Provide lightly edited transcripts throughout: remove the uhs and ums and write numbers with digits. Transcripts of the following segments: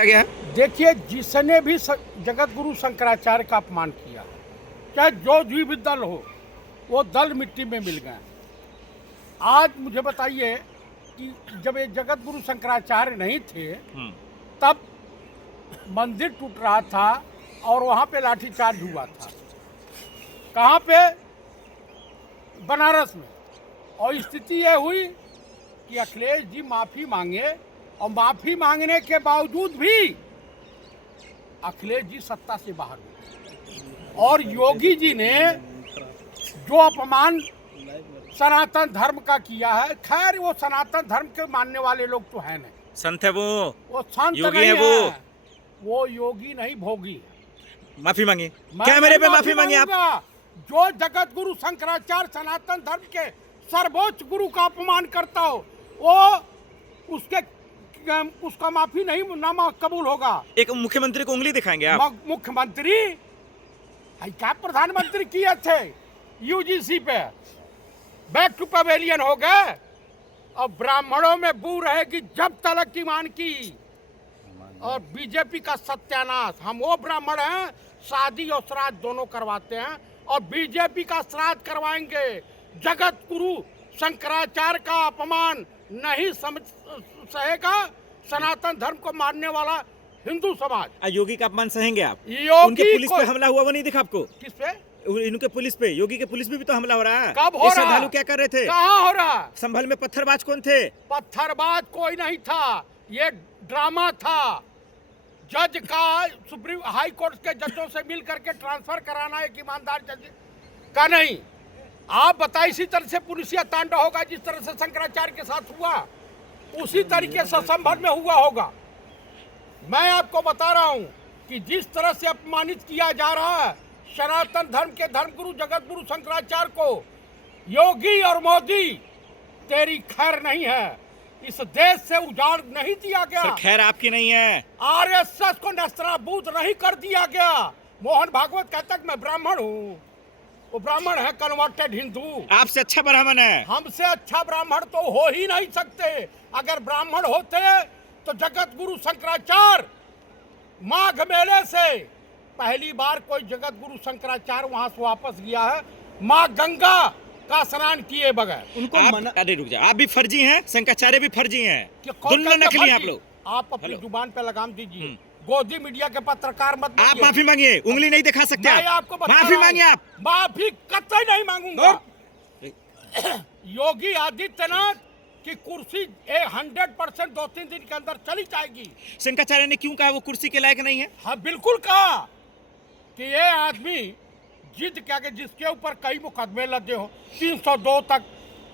गया। देखिए, जिसने भी जगत गुरु शंकराचार्य का अपमान किया, चाहे जो भी दल हो, वो दल मिट्टी में मिल गए। आज मुझे बताइए कि जब ये जगत गुरु शंकराचार्य नहीं थे तब मंदिर टूट रहा था और वहाँ पे लाठीचार्ज हुआ था। कहाँ पे? बनारस में। और स्थिति ये हुई कि अखिलेश जी माफ़ी मांगे और माफ़ी मांगने के बावजूद भी अखिलेश जी सत्ता से बाहर हुए। और योगी जी ने जो अपमान सनातन धर्म का किया है, खैर वो सनातन धर्म के मानने वाले लोग तो हैं नहीं, संत है वो संत योगी नहीं है वो योगी नहीं भोगी है। माफी मांगी, कैमरे पे माफी मांगी आप। जो जगत गुरु शंकराचार्य सनातन धर्म के सर्वोच्च गुरु का अपमान करता हो, वो उसका माफी नहीं ना कबूल होगा। एक मुख्यमंत्री को उंगली दिखाएंगे आप? मुख्यमंत्री क्या प्रधानमंत्री किए थे यूजीसी पे, बैक टू पवेलियन हो गए। और ब्राह्मणों में बू रहेगी जब तलक की मान की। और बीजेपी का सत्यानाश। हम वो ब्राह्मण हैं शादी और श्राद्ध दोनों करवाते हैं और बीजेपी का श्राद्ध करवाएंगे। जगत गुरु शंकराचार्य का अपमान नहीं सहेगा सनातन धर्म को मानने वाला हिंदू समाज। योगी का अपमान सहेंगे आप? उनके पुलिस पे हमला हुआ वो नहीं दिखा आपको? किस पे? इनके पुलिस पे, योगी के पुलिस पे भी तो हमला हो रहा है। कब हो रहा? श्रद्धालु क्या कर रहे थे? कहाँ हो रहा? संभल में पत्थरबाज कौन थे? पत्थरबाज कोई नहीं था, ये ड्रामा था। जज का सुप्रीम हाई कोर्ट के जजों से मिल करके ट्रांसफर कराना एक ईमानदार जज का नहीं। आप बताइए, इसी तरह से पुलिसिया तांडव होगा जिस तरह से शंकराचार्य के साथ हुआ, उसी तरीके से संभल में हुआ होगा। मैं आपको बता रहा हूं कि जिस तरह से अपमानित किया जा रहा है सनातन धर्म के धर्मगुरु जगत गुरु शंकराचार्य को, योगी और मोदी तेरी खैर नहीं है। इस देश से उजाड़ नहीं दिया गया। सर, खैर आपकी नहीं है। आरएसएस को नस्त्राबूद नहीं कर दिया गया। मोहन भागवत कहता है मैं ब्राह्मण हूँ, वो ब्राह्मण है कन्वर्टेड हिंदू। आपसे अच्छा ब्राह्मण है? हमसे अच्छा ब्राह्मण तो हो ही नहीं सकते। अगर ब्राह्मण होते तो जगत गुरु शंकराचार्य माघ मेले से पहली बार कोई जगत गुरु शंकराचार्य वहां से वापस गया है माँ गंगा का स्नान किए बगैर। उनको अरे रुक जाओ, आप भी फर्जी हैं, शंकराचार्य भी फर्जी हैं, दोनों नकली हैं आप लोग। आप अपनी जुबान पे लगाम दीजिए। गोदी मीडिया के पत्रकार मत। आप माफी मांगिए, उंगली नहीं दिखा सकते। आपको माफी मांगिए आप। माफी कतई नहीं मांगूंगा। योगी आदित्यनाथ की कुर्सी 100% 2-3 दिन के अंदर चली जाएगी। शंकराचार्य ने क्यों कहा वो कुर्सी के लायक नहीं है? हाँ बिल्कुल कहा कि ये आदमी जिद क्या कि जिसके ऊपर कई मुकदमे लगे हो, 302 तक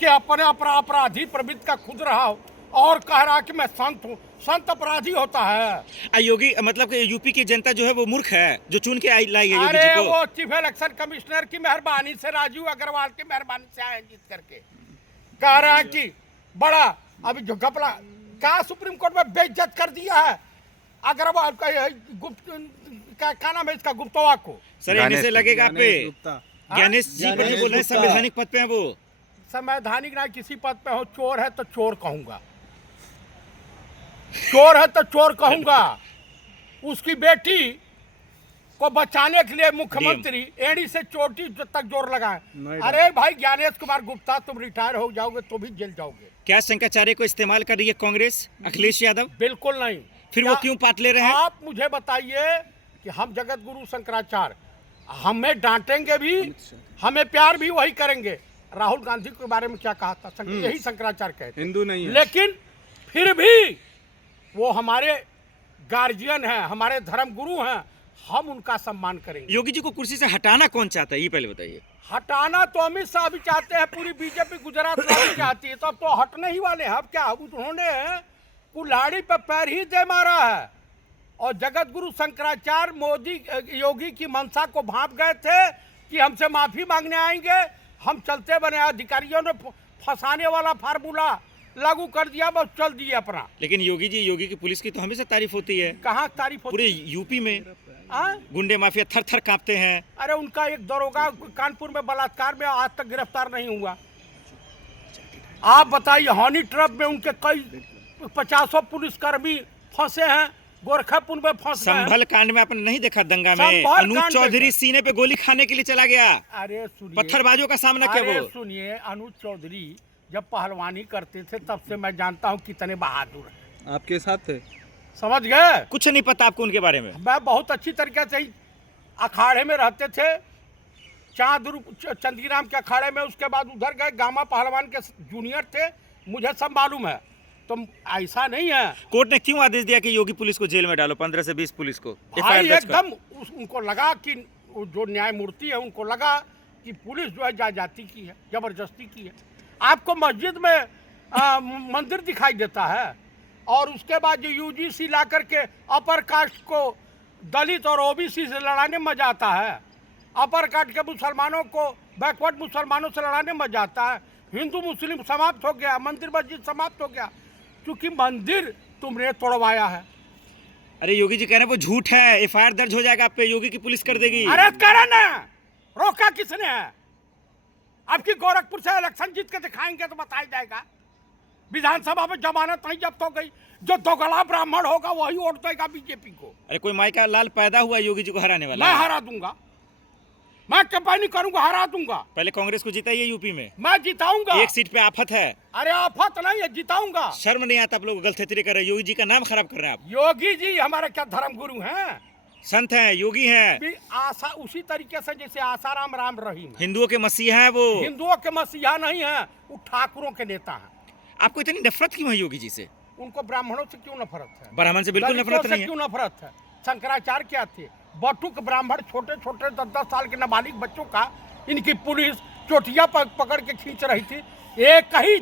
के अपने अपराधी प्रवृत्ति का खुद रहा हो और कह रहा कि मैं संत हूँ। संत अपराधी होता है? योगी मतलब कि यूपी की जनता जो है वो मूर्ख है जो चुन के लाई है योगी अरे जी को। वो चीफ इलेक्शन कमिश्नर की मेहरबानी से, राजीव अग्रवाल की मेहरबानी से आए जीत करके। कह रहा है कि बड़ा अभी जो घपला क्या सुप्रीम कोर्ट में बेइज्जत कर दिया है अग्रवाल का, गुप्त क्या नाम है इसका, गुप्तवा को। सर इनसे लगेगा आप पे ज्ञानेश जी पर जो बोल रहे हैं संवैधानिक पद पे हैं वो। संवैधानिक ना किसी पद पे हो, चोर है तो चोर कहूंगा, चोर है तो चोर कहूंगा। उसकी बेटी को बचाने के लिए मुख्यमंत्री एड़ी से चोटी तक जोर लगाए। अरे भाई ज्ञानेश कुमार गुप्ता, तुम रिटायर हो जाओगे तो भी जेल जाओगे। क्या शंकराचार्य को इस्तेमाल कर रही है कांग्रेस, अखिलेश यादव? बिल्कुल नहीं। फिर वो क्यों पाट ले रहे हैं? आप मुझे बताइए कि हम जगत गुरु शंकराचार्य, हमें डांटेंगे भी, हमें प्यार भी वही करेंगे। राहुल गांधी के बारे में क्या कहा था? यही शंकराचार्य कहते हिंदू नहीं है। लेकिन फिर भी वो हमारे गार्जियन हैं, हमारे धर्म गुरु हैं, हम उनका सम्मान करेंगे। योगी जी को कुर्सी से हटाना कौन चाहता है ये पहले बताइए। हटाना तो अमित शाह भी चाहते हैं, पूरी बीजेपी गुजरात में चाहती है, तो हटने ही वाले हैं। अब क्या, उन्होंने कुल्हाड़ी पे पैर ही दे मारा है। और जगत गुरु शंकराचार्य मोदी योगी की मंशा को भांप गए थे कि हमसे माफी मांगने आएंगे। हम चलते बने, अधिकारियों ने फंसाने वाला फार्मूला लागू कर दिया, बस चल दिए अपना। लेकिन योगी जी, योगी की पुलिस की तो हमेशा तारीफ होती है। कहाँ तारीफ होती? पूरे यूपी में गुंडे माफिया थर थर कांपते हैं। अरे उनका एक दरोगा कानपुर में बलात्कार में आज तक गिरफ्तार नहीं हुआ। आप बताइए, हनी ट्रैप में उनके कई 50 पुलिसकर्मी फंसे हैं, गोरखापुर में फंस गए हैं। संभल कांड में आपने नहीं देखा दंगा में संभल अनुज कांड चौधरी में- सीने पे गोली खाने के लिए चला गया, अरे सुनिए, पत्थरबाजों का सामना किया अरे वो। सुनिए, अनुज चौधरी जब पहलवानी करते थे तब से मैं जानता हूँ कितने बहादुर हैं। आपके साथ थे? समझ गए? कुछ नहीं पता आपको उनके बारे में? मैं बहुत अच्छी तरीके से ही अखाड़े में रहते थे, चंदीराम के अखाड़े में, उसके बाद उधर गए, गामा पहलवान के जूनियर थे, मुझे सब मालूम है। तो ऐसा नहीं है। कोर्ट ने क्यों आदेश दिया कि योगी पुलिस को जेल में डालो, 15 से 20 पुलिस को? भाई FIR दर्ज करो। एकदम उनको लगा कि जो न्यायमूर्ति है उनको लगा कि पुलिस जो है जाति की है, जबरदस्ती की है। आपको मस्जिद में मंदिर दिखाई देता है और उसके बाद जो यूजीसी ला करके अपर कास्ट को दलित और ओबीसी से लड़ाने में मजा आता है, अपर कास्ट के मुसलमानों को बैकवर्ड मुसलमानों से लड़ाने में मजा आता है। हिंदू मुस्लिम समाप्त हो गया, मंदिर मस्जिद समाप्त हो गया, क्योंकि मंदिर तुमने तोड़वाया है। अरे योगी जी कह रहे हैं वो झूठ है, FIR दर्ज हो जाएगा आप पे, योगी की पुलिस कर देगी। अरे करा ना, रोका किसने है? आपकी गोरखपुर से इलेक्शन जीत के दिखाएंगे तो बताया जाएगा। विधानसभा में जमानत नहीं जब्त हो गई, जो दोगला ब्राह्मण होगा वही वोट देगा बीजेपी को। अरे कोई माई का लाल पैदा हुआ योगी जी को हराने वाला? मैं हरा दूंगा, मैं कैंपेनिंग करूंगा, हरा दूंगा। पहले कांग्रेस को जिताइए यूपी में, मैं जिताऊंगा। एक सीट पे आफत है। अरे आफत नहीं है, जिताऊंगा। शर्म नहीं आता आप लोग गलती कर रहे हैं, योगी जी का नाम खराब कर रहे हैं आप। योगी जी हमारे क्या धर्म गुरु हैं? संत हैं, योगी हैं, भी आशा उसी तरीके से जैसे आसाराम राम रहीम है। हिंदुओं के मसीहा हैं वो। हिंदुओं के मसीहा नहीं है, वो ठाकुरों के नेता हैं। आपको इतनी नफरत क्यों है योगी जी से? उनको ब्राह्मणों से क्यों नफरत है? ब्राह्मण से बिल्कुल दलितों नफरत से नहीं है। क्यों नफरत है? शंकराचार्य क्या थे? बटुक ब्राह्मण, छोटे छोटे 10-10 साल के नाबालिग बच्चों का इनकी पुलिस चोटिया पकड़ के खींच रही थी। एक ही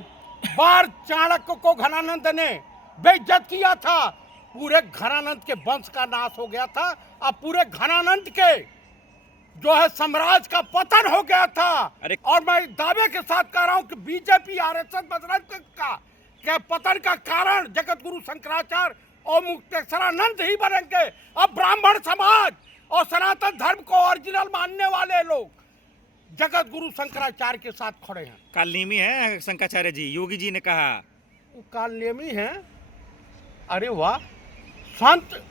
बार चाणक्य को घनानंद ने बेइज्जत किया था, पूरे घनानंद के वंश का नाश हो गया था। अब पूरे घनानंद के जो है साम्राज्य का पतन हो गया था। अरे और मैं दावे के साथ कह रहा हूं कि बीजेपी आरएसएस बजरंग का पतन का कारण जगत गुरु शंकराचार्य और मुक्तेश्वरानंद ही बनेंगे। अब ब्राह्मण समाज और सनातन धर्म को ओरिजिनल मानने वाले लोग जगत गुरु शंकराचार्य के साथ खड़े हैं। कालनेमी है शंकराचार्य जी, योगी जी ने कहा। वो कालनेमी है? अरे वाह, संत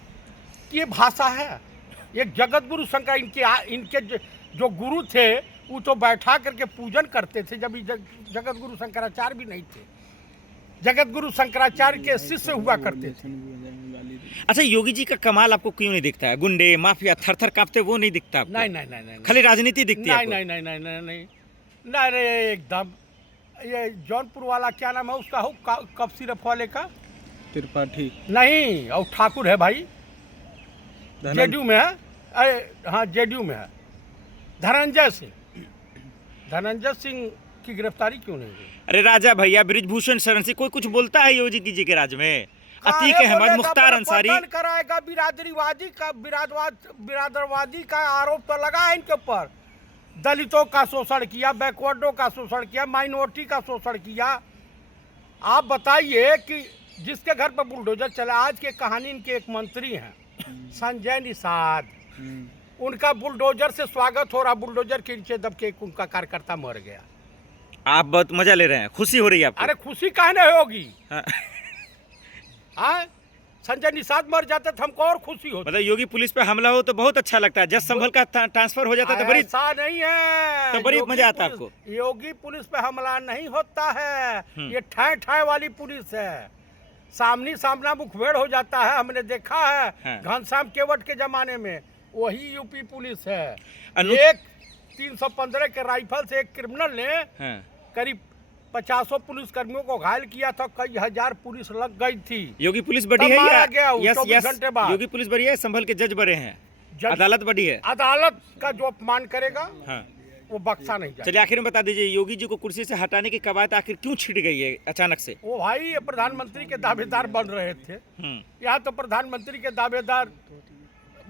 की भाषा है। एक जगत गुरु शंकर इनके जो गुरु थे वो तो बैठा करके पूजन करते थे, जब जगत गुरु शंकराचार्य भी नहीं थे। जगत गुरु शंकराचार्य के शिष्य हुआ करते थे। अच्छा, योगी जी का कमाल आपको क्यों नहीं दिखता है? गुंडे माफिया थर थर कांपते वो नहीं दिखता आपको? नहीं नहीं नहीं नहीं, खाली राजनीति दिखती है नहीं आपको? नहीं नहीं नहीं नहीं नहीं नहीं नहीं, एकदम। ये जौनपुर वाला क्या नाम है उसका, हो कफ सिरप वाले का? त्रिपाठी नहीं, और ठाकुर है भाई, जेडीयू में है। अरे हाँ, जेडीयू में है। धनंजय सिंह की गिरफ्तारी क्यों नहीं हुई? अरे राजा भैया, ब्रिजभूषण शरण सिंह, कोई कुछ बोलता है योगी जी के राज में? अतीक अहमद, मुख्तार अंसारी कराएगा। बिरादरवादी का आरोप तो लगा है इनके ऊपर। दलितों का शोषण किया, बैकवर्डों का शोषण किया, माइनॉरिटी का शोषण किया। आप बताइए कि जिसके घर पर बुलडोजर चला, आज के कहानी इनके एक मंत्री हैं संजय निषाद, उनका बुलडोजर से स्वागत हो रहा, बुलडोजर के नीचे दब के उनका कार्यकर्ता मर गया। आप बहुत मजा ले रहे हैं, खुशी हो रही है आपको? अरे खुशी काहे नहीं होगी? हाँ। हाँ, संजय निषाद मर जाते तो हमको और खुशी होती। मतलब योगी पुलिस पे हमला हो तो बहुत अच्छा लगता है, जज संभल का ट्रांसफर हो जाता है तो बड़ी ऐसा नहीं है, तो बड़ी मजा आता है आपको। योगी पुलिस पे हमला नहीं होता है, ये ठाए ठाए वाली पुलिस है। सामने सामना मुखभेड़ हो जाता है, हमने देखा है। हाँ। घनश्याम केवट के जमाने में वही यूपी पुलिस है। अनु- 315 के राइफल से एक क्रिमिनल ने हाँ। करीब 50 पुलिस कर्मियों को घायल किया था, कई हजार पुलिस लग गई थी। योगी पुलिस बड़ी तब है मारा या गया वो, यस 24 घंटे बाद। योगी पुलिस बड़ी है, संभल के जज बड़े हैं, जज- अदालत बड़ी है। अदालत का जो अपमान करेगा हाँ। वो बख्शा नहीं जाएगा। चलिए आखिर में बता दीजिए, योगी जी को कुर्सी से हटाने की कवायद आखिर क्यों छिड़ गई है अचानक से? वो भाई ये प्रधानमंत्री के दावेदार बन रहे थे। यहाँ तो प्रधानमंत्री के दावेदार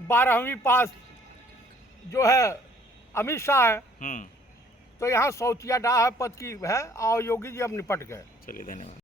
12वीं पास जो है अमित शाह है, तो यहाँ सौतिया डाह पद की है और योगी जी अब निपट गए। चलिए धन्यवाद।